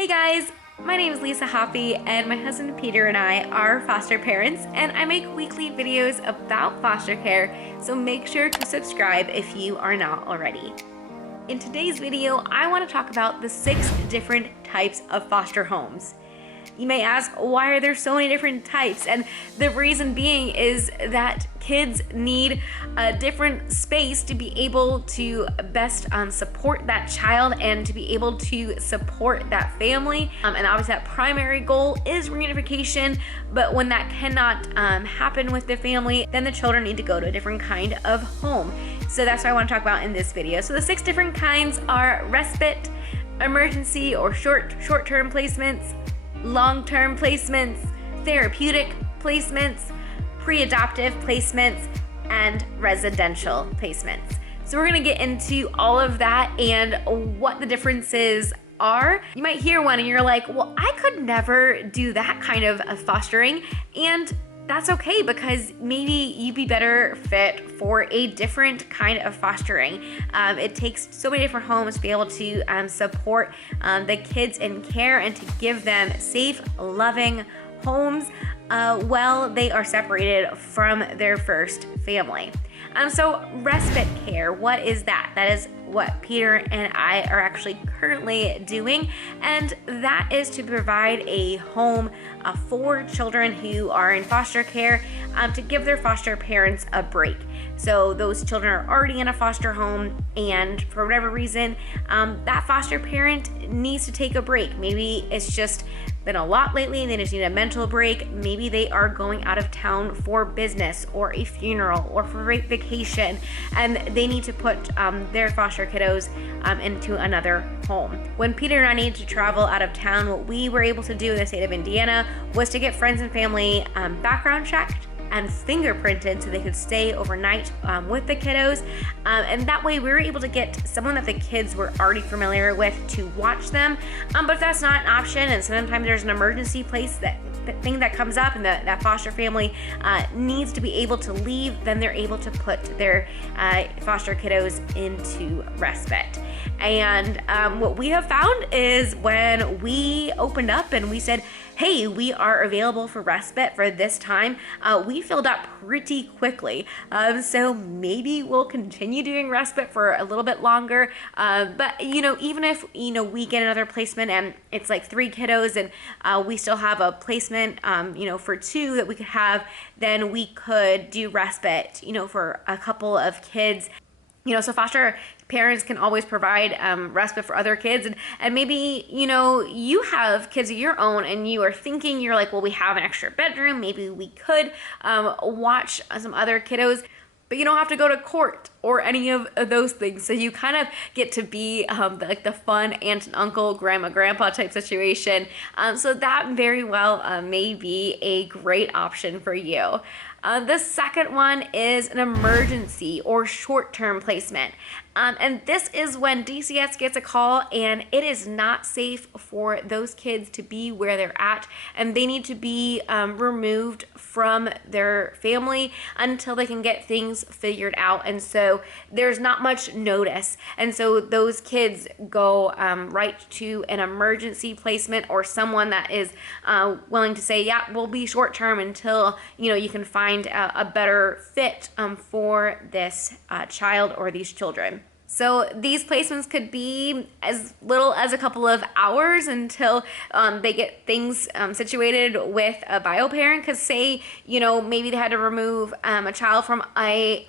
Hey guys, my name is Lisa Hoppy and my husband Peter and I are foster parents, and I make weekly videos about foster care, so make sure to subscribe if you are not already. In today's video, I want to talk about the 6 different types of foster homes. You may ask, why are there so many different types? And the reason being is that kids need a different space to be able to best support that child and to be able to support that family. And obviously that primary goal is reunification, but when that cannot happen with the family, then the children need to go to a different kind of home. So that's what I want to talk about in this video. So the 6 different kinds are respite, emergency or short-term placements, long-term placements, therapeutic placements, pre-adoptive placements, and residential placements. So we're gonna get into all of that and what the differences are. You might hear one and you're like, well, I could never do that kind of fostering, and that's okay, because maybe you'd be better fit for a different kind of fostering. It takes so many different homes to be able to support the kids in care and to give them safe, loving homes while they are separated from their first family. So respite care, what is that? That is what Peter and I are actually currently doing, and that is to provide a home for children who are in foster care to give their foster parents a break. So those children are already in a foster home, and for whatever reason, that foster parent needs to take a break. Maybe it's just been a lot lately and they just need a mental break. Maybe they are going out of town for business or a funeral or for vacation, and they need to put their foster kiddos into another home. When Peter and I needed to travel out of town, what we were able to do in the state of Indiana was to get friends and family background checked and fingerprinted so they could stay overnight with the kiddos. And that way we were able to get someone that the kids were already familiar with to watch them. But if that's not an option, and sometimes there's an emergency thing that comes up and that foster family needs to be able to leave, then they're able to put their foster kiddos into respite. And what we have found is when we opened up and we said, hey, we are available for respite for this time, we filled up pretty quickly. So maybe we'll continue doing respite for a little bit longer. But even if we get another placement and it's like 3 kiddos and we still have a placement for 2 that we could have, then we could do respite for a couple of kids. So foster parents can always provide respite for other kids, and maybe you have kids of your own and you are thinking, you're like, well, we have an extra bedroom, maybe we could watch some other kiddos, but you don't have to go to court or any of those things. So you kind of get to be like the fun aunt and uncle, grandma, grandpa type situation. So that very well may be a great option for you. The second one is an emergency or short-term placement. And this is when DCS gets a call and it is not safe for those kids to be where they're at, and they need to be removed from their family until they can get things figured out. And so there's not much notice. And so those kids go right to an emergency placement or someone that is willing to say, yeah, we'll be short-term until you can find a better fit for this child or these children. So these placements could be as little as a couple of hours until they get things situated with a bio parent. Because say, maybe they had to remove a child from a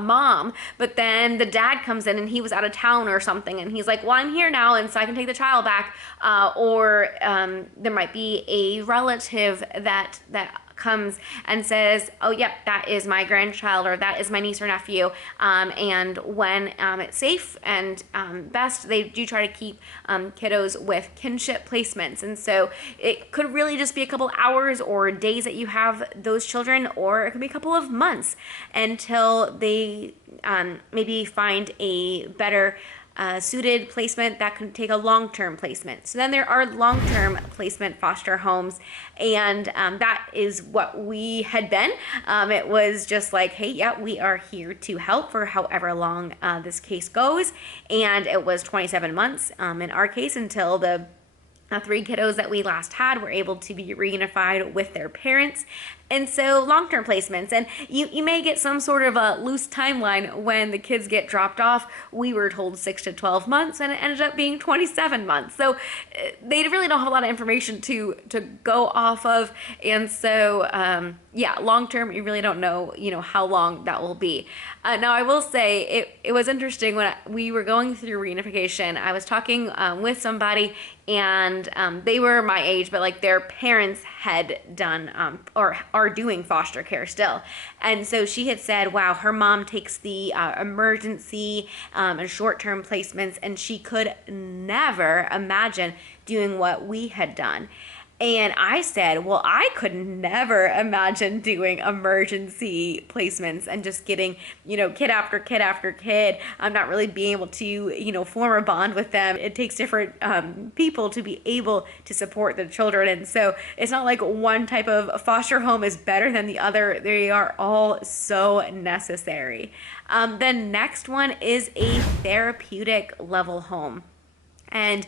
mom, but then the dad comes in and he was out of town or something, and he's like, well, I'm here now, and so I can take the child back. Or there might be a relative that comes and says, oh, yep, that is my grandchild, or that is my niece or nephew. And when it's safe and best, they do try to keep kiddos with kinship placements. And so it could really just be a couple hours or days that you have those children, or it could be a couple of months until they maybe find a better suited placement that can take a long-term placement. So then there are long-term placement foster homes, and that is what we had been. It was just like, hey, yeah, we are here to help for however long this case goes, and it was 27 months in our case until the 3 kiddos that we last had were able to be reunified with their parents. And so long-term placements, and you may get some sort of a loose timeline when the kids get dropped off. We were told 6 to 12 months, and it ended up being 27 months. So they really don't have a lot of information to go off of. And so, yeah, long-term, you really don't know, how long that will be. Now, I will say it was interesting when we were going through reunification. I was talking with somebody, and they were my age, but like their parents had done or are doing foster care still. And so she had said, wow, her mom takes the emergency and short-term placements, and she could never imagine doing what we had done. And I said, well, I could never imagine doing emergency placements and just getting, kid after kid after kid. I'm not really being able to, form a bond with them. It takes different people to be able to support the children. And so it's not like one type of foster home is better than the other. They are all so necessary. The next one is a therapeutic level home. And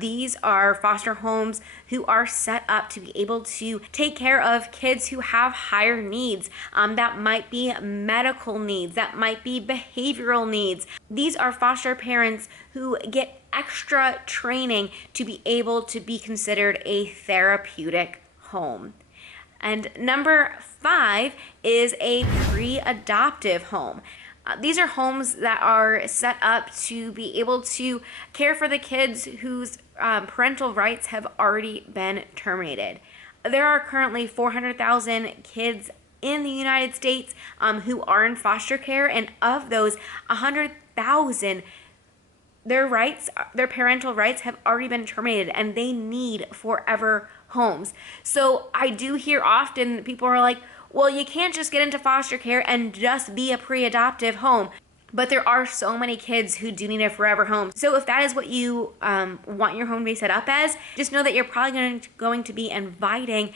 these are foster homes who are set up to be able to take care of kids who have higher needs. That might be medical needs, that might be behavioral needs. These are foster parents who get extra training to be able to be considered a therapeutic home. And number 5 is a pre-adoptive home. These are homes that are set up to be able to care for the kids whose parental rights have already been terminated. There are currently 400,000 kids in the United States who are in foster care, and of those, 100,000 their parental rights have already been terminated, and they need forever homes. So I do hear often people are like, well, you can't just get into foster care and just be a pre-adoptive home. But there are so many kids who do need a forever home. So if that is what you want your home to be set up as, just know that you're probably going to be inviting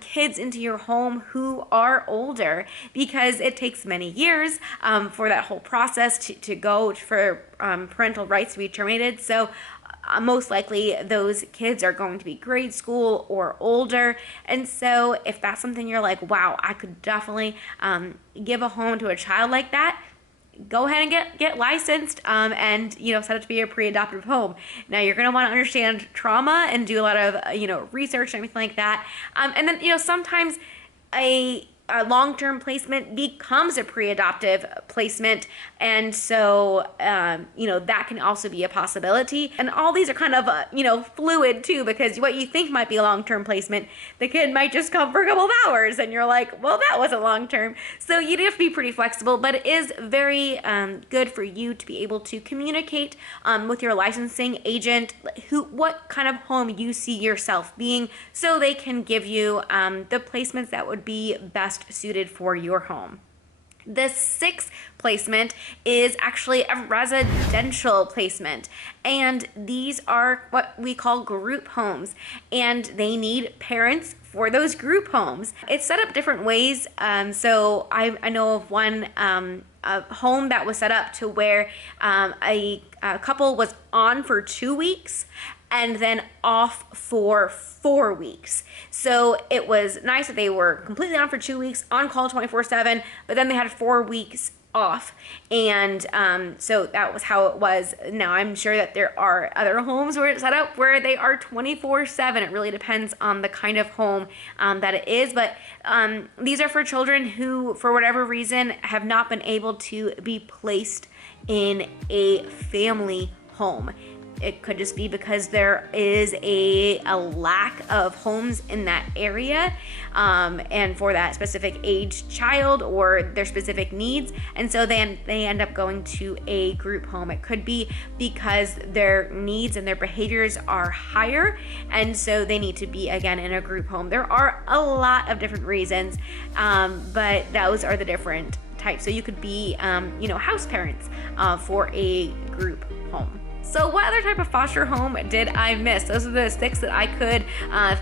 kids into your home who are older, because it takes many years for that whole process to go for parental rights to be terminated. So most likely those kids are going to be grade school or older. And so if that's something you're like, wow, I could definitely give a home to a child like that, go ahead and get licensed and set up to be a pre-adoptive home. Now you're going to want to understand trauma and do a lot of research and everything like that. And then sometimes a long-term placement becomes a pre-adoptive placement, and so that can also be a possibility. And all these are kind of fluid too, because what you think might be a long-term placement, the kid might just come for a couple of hours and you're like, well, that wasn't long-term. So you have to be pretty flexible, but it is very good for you to be able to communicate with your licensing agent what kind of home you see yourself being, so they can give you the placements that would be best suited for your home. The 6th placement is actually a residential placement, and these are what we call group homes, and they need parents for those group homes. It's set up different ways. So I know of one a home that was set up to where a couple was on for 2 weeks and then off for 4 weeks. So it was nice that they were completely on for 2 weeks, on call 24/7, but then they had 4 weeks off. And so that was how it was. Now I'm sure that there are other homes where it's set up where they are 24/7. It really depends on the kind of home that it is. But these are for children who, for whatever reason, have not been able to be placed in a family home. It could just be because there is a lack of homes in that area and for that specific age child or their specific needs. And so then they end up going to a group home. It could be because their needs and their behaviors are higher, and so they need to be, again, in a group home. There are a lot of different reasons, but those are the different types. So you could be, house parents for a group home. So what other type of foster home did I miss? Those are the 6 that I could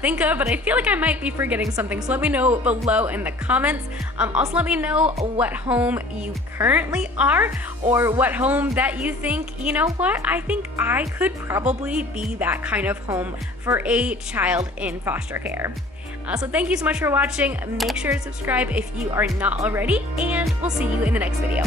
think of, but I feel like I might be forgetting something. So let me know below in the comments. Also let me know what home you currently are, or what home that you think, you know what, I think I could probably be that kind of home for a child in foster care. So thank you so much for watching. Make sure to subscribe if you are not already, and we'll see you in the next video.